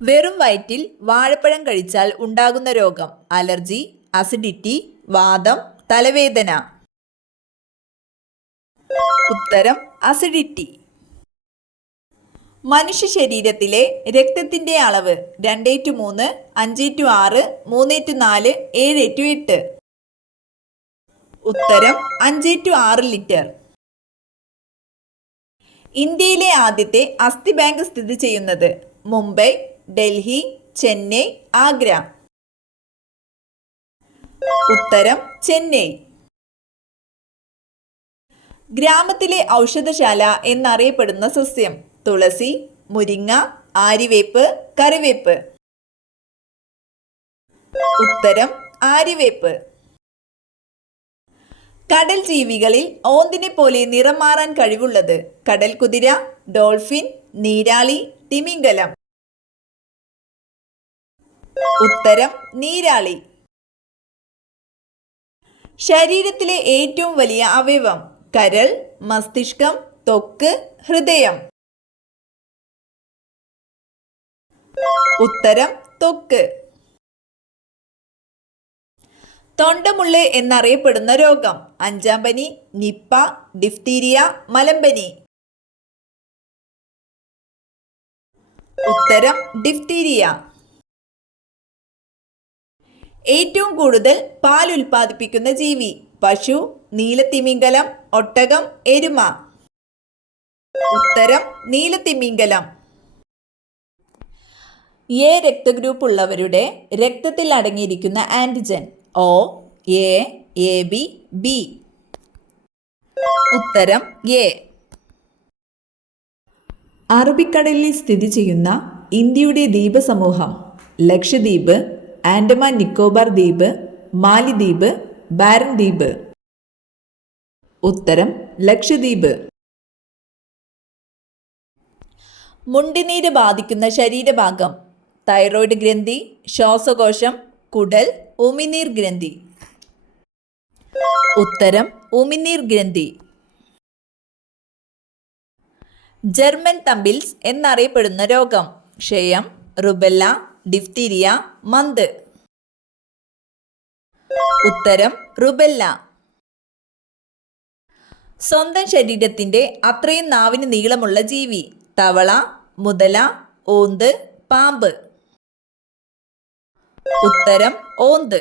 വെറും വയറ്റിൽ വാഴപ്പഴം കഴിച്ചാൽ ഉണ്ടാകുന്ന രോഗം: അലർജി, അസിഡിറ്റി, വാതം, തലവേദന. ഉത്തരം അസിഡിറ്റി. മനുഷ്യ ശരീരത്തിലെ രക്തത്തിന്റെ അളവ് 2:3, 5:6, 3:4, 7:8. ഉത്തരം 5:6 ലിറ്റർ. ഇന്ത്യയിലെ ആദ്യത്തെ അസ്ഥി ബാങ്ക് സ്ഥിതി ചെയ്യുന്നത്: മുംബൈ, ഡൽഹി, ചെന്നൈ, ആഗ്ര. ഉത്തരം ചെന്നൈ. ഗ്രാമത്തിലെ ഔഷധശാല എന്നറിയപ്പെടുന്ന സസ്യം: തുളസി, മുരിങ്ങ, ആര്യവേപ്പ്, കറിവേപ്പ്. ഉത്തരം ആര്യവേപ്പ്. കടൽ ജീവികളിൽ ഓന്തിനെ പോലെ നിറം മാറാൻ കഴിവുള്ളത്: കടൽ കുതിര, ഡോൾഫിൻ, നീരാളി, തിമിംഗലം. ഉത്തരം നീരാളി. ശരീരത്തിലെ ഏറ്റവും വലിയ അവയവം: കരൾ, മസ്തിഷ്കം, ത്വക്ക്, ഹൃദയം. ഉത്തരം ത്വക്ക്. തൊണ്ടമുള്ള് എന്നറിയപ്പെടുന്ന രോഗം: അഞ്ചാം പനി, നിപ്പ, ഡിഫ്തീരിയ, മലമ്പനി. ഉത്തരം ഡിഫ്തീരിയ. ഏറ്റവും കൂടുതൽ പാൽ ഉൽപ്പാദിപ്പിക്കുന്ന ജീവി: പശു, നീലത്തിമിംഗലം, ഒട്ടകം, എരുമ. ഉത്തരം നീലത്തിമിംഗലം. എ രക്തഗ്രൂപ്പ് ഉള്ളവരുടെ രക്തത്തിൽ അടങ്ങിയിരിക്കുന്ന antigen: O, A, AB, B. ഉത്തരം എ. അറബിക്കടലിൽ സ്ഥിതി ചെയ്യുന്ന ഇന്ത്യയുടെ ദ്വീപസമൂഹം: ലക്ഷദ്വീപ്, ആൻഡമാൻ നിക്കോബാർ ദ്വീപ്, മാലിദ്വീപ്, ബാരൻ ദ്വീപ്. ഉത്തരം ലക്ഷദ്വീപ്. മുണ്ടിനീര് ബാധിക്കുന്ന ശരീരഭാഗം: തൈറോയ്ഡ് ഗ്രന്ഥി, ശ്വാസകോശം, കുടൽ, ഉമിനീർ ഗ്രന്ഥി. ഉത്തരം ഉമിനീർ ഗ്രന്ഥി. ജർമ്മൻ തമ്പിൽസ് എന്നറിയപ്പെടുന്ന രോഗം: ക്ഷയം, റുബെല്ല, ഡിഫ്തീരിയ, മന്ത്. ഉത്തരം റുബെല്ല. സ്വന്തം ശരീരത്തിന്റെ അത്രയും നാവിന് നീളമുള്ള ജീവി: തവള, മുതല, ഓന്ത്, പാമ്പ്. ഉത്തരം ഓന്ത്.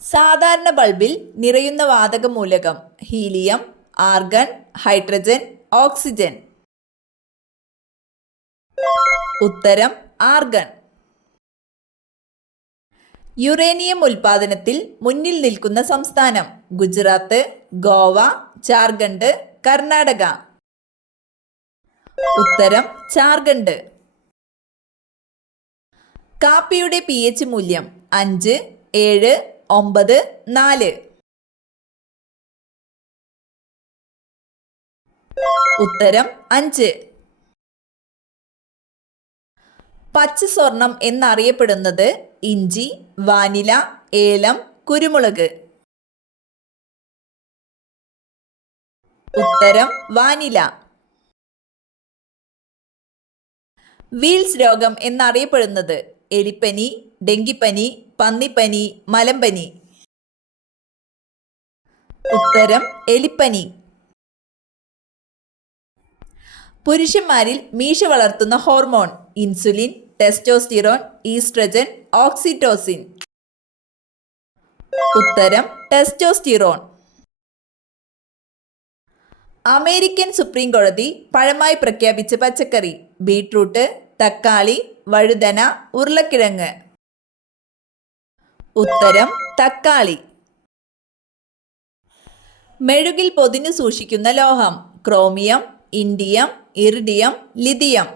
സാധാരണ ബൾബിൽ നിറയുന്ന വാതക മൂലകം: ഹീലിയം, ആർഗൺ, ഹൈഡ്രജൻ, ഓക്സിജൻ. ഉത്തരം ആർഗൺ. യുറേനിയം ഉൽപാദനത്തിൽ മുന്നിൽ നിൽക്കുന്ന സംസ്ഥാനം: ഗുജറാത്ത്, ഗോവ, ജാർഖണ്ഡ്, കർണാടക. ഉത്തരം ജാർഖണ്ഡ്. കാപ്പിയുടെ pH മൂല്യം: 5, 7, 9, 4. ഉത്തരം 5. പച്ച സ്വർണം എന്നറിയപ്പെടുന്നത്: ഇഞ്ചി, വാനില, ഏലം, കുരുമുളക്. ഉത്തരം വാനില. വീൽസ് രോഗം എന്നറിയപ്പെടുന്നത്: എലിപ്പനി, ഡെങ്കിപ്പനി, പന്നിപ്പനി, മലമ്പനി. ഉത്തരം എലിപ്പനി. പുരുഷന്മാരിൽ മീശ വളർത്തുന്ന hormone: insulin, testosterone, oestrogen, oxytocin. ഉത്തരം ടെസ്റ്റോസ്റ്റിറോൺ. അമേരിക്കൻ സുപ്രീം കോടതി പഴമായി പ്രഖ്യാപിച്ച പച്ചക്കറി: ബീട്രൂട്ട്, തക്കാളി, വഴുതന, ഉരുളക്കിഴങ്ങ്. ഉത്തരം തക്കാളി. മെഴുകിൽ പൊതിഞ്ഞു സൂക്ഷിക്കുന്ന ലോഹം: ക്രോമിയം, ഇൻഡിയം, ഇറിഡിയം, ലിഥിയം.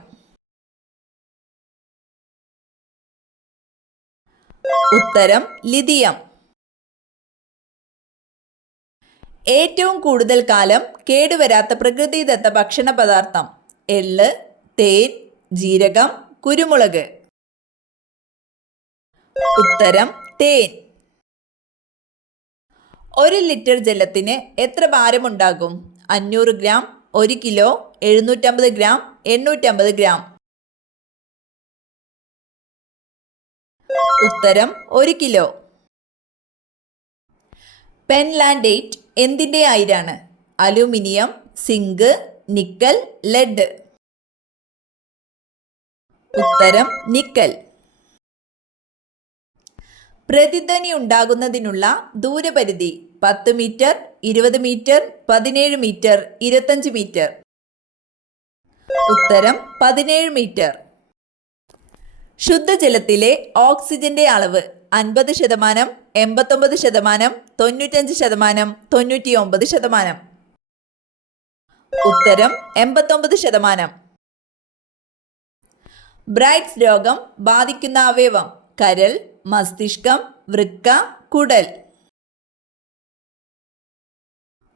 ഉത്തരം ലിഥിയം. ഏറ്റവും കൂടുതൽ കാലം കേടുവരാത്ത പ്രകൃതിദത്ത ഭക്ഷണ പദാർത്ഥം: എള്ള്, തേൻ, ജീരകം, കുരുമുളക്. ഉത്തരം തേൻ. 1 ലിറ്റർ ജലത്തിന് എത്ര ഭാരമുണ്ടാകും? 500 ഗ്രാം, 1 കിലോ, 750 ഗ്രാം, 850 ഗ്രാം. ഉത്തരം 500 ഗ്രാം. ഉത്തരം 1 കിലോ. പെൻലാൻഡേറ്റ് എന്തിൻ്റെ അയിരാണ്? Aluminium, zinc, nickel, lead. ഉത്തരം നിക്കൽ. പ്രതിധ്വനി ഉണ്ടാകുന്നതിനുള്ള ദൂരപരിധി 10 മീറ്റർ, 20 മീറ്റർ, 17 മീറ്റർ, 25 മീറ്റർ. ഉത്തരം 17 മീറ്റർ. ശുദ്ധജലത്തിലെ ഓക്സിജന്റെ അളവ് 50%, 89%, 95%, 99%. ഉത്തരം 89%. ബ്രൈറ്റ്സ് രോഗം ബാധിക്കുന്ന അവയവം: കരൾ, മസ്തിഷ്കം, വൃക്ക, കുടൽ.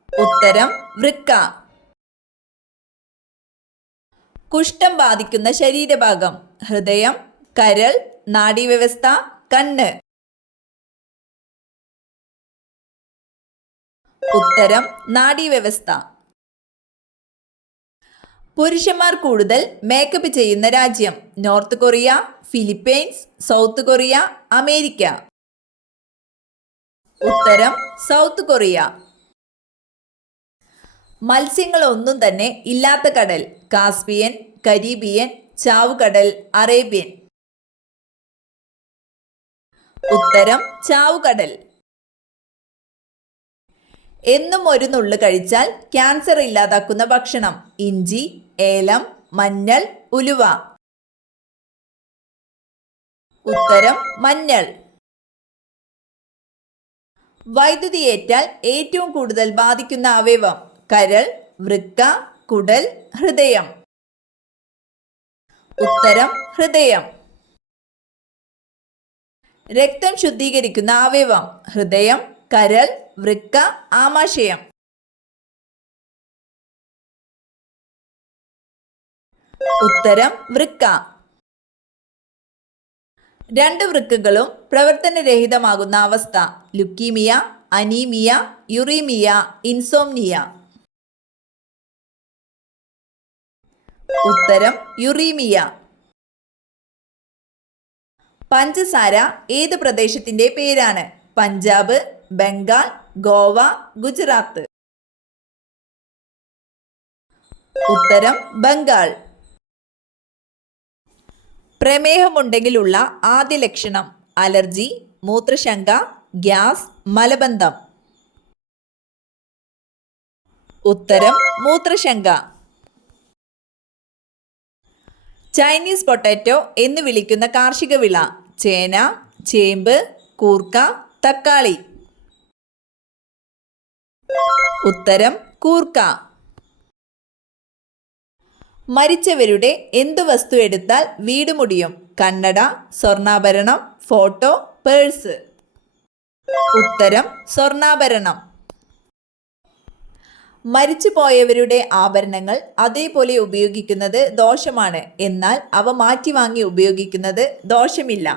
ഉത്തരം വൃക്ക. കുഷ്ഠം ബാധിക്കുന്ന ശരീരഭാഗം: ഹൃദയം, കരൾ, നാഡീവ്യവസ്ഥ, കണ്ണ്. ഉത്തരം നാഡീവ്യവസ്ഥ. പുരുഷന്മാർ കൂടുതൽ മേക്കപ്പ് ചെയ്യുന്ന രാജ്യം: north Korea, Philippines, south Korea, America. ഉത്തരം സൗത്ത് കൊറിയ. മത്സ്യങ്ങളൊന്നും തന്നെ ഇല്ലാത്ത കടൽ: കാസ്പിയൻ, കരീബിയൻ, ചാവുകടൽ, അറേബ്യൻ. ഉത്തരം ചാവുകടൽ. എന്നും ഒരു നുള്ളു കഴിച്ചാൽ ക്യാൻസർ ഇല്ലാതാക്കുന്ന ഭക്ഷണം: ഇഞ്ചി, ഏലം, മഞ്ഞൾ, ഉലുവ. ഉത്തരം മഞ്ഞൾ. വൈദ്യുതിയേറ്റാൽ ഏറ്റവും കൂടുതൽ ബാധിക്കുന്ന അവയവം: കരൾ, വൃക്ക, കുടൽ, ഹൃദയം. ഉത്തരം ഹൃദയം. രക്തം ശുദ്ധീകരിക്കുന്ന അവയവം: ഹൃദയം, കരൾ, വൃക്ക, ആമാശയം. ഉത്തരം വൃക്ക. 2 വൃക്കകളും പ്രവർത്തനരഹിതമാകുന്ന അവസ്ഥ: ലുക്കീമിയ, അനീമിയ, യുറീമിയ, ഇൻസോംനിയ. ഉത്തരം യുറീമിയ. പഞ്ചസാര ഏത് പ്രദേശത്തിന്റെ പേരാണ്? പഞ്ചാബ്, ബംഗാൾ, ഗോവ, ഗുജറാത്ത്. ഉത്തരം ബംഗാൾ. പ്രമേഹമുണ്ടെങ്കിലുള്ള ആദ്യ ലക്ഷണം: അലർജി, മൂത്രശങ്ക, ഗ്യാസ്, മലബന്ധം. ഉത്തരം മൂത്രശങ്ക. ചൈനീസ് പൊട്ടാറ്റോ എന്ന് വിളിക്കുന്ന കാർഷിക വിള: ചേന, ചേമ്പ്, കൂർക്ക, തക്കാളി. ഉത്തരം കൂർക്ക. മരിച്ചവരുടെ എന്തു വസ്തു എടുത്താൽ വീട് മുടിയും? കണ്ണട, സ്വർണ്ണാഭരണം, ഫോട്ടോ, പേഴ്സ്. ഉത്തരം സ്വർണ്ണാഭരണം. മരിച്ചുപോയവരുടെ ആഭരണങ്ങൾ അതേപോലെ ഉപയോഗിക്കുന്നത് ദോഷമാണ്, എന്നാൽ അവ മാറ്റി വാങ്ങി ഉപയോഗിക്കുന്നത് ദോഷമില്ല.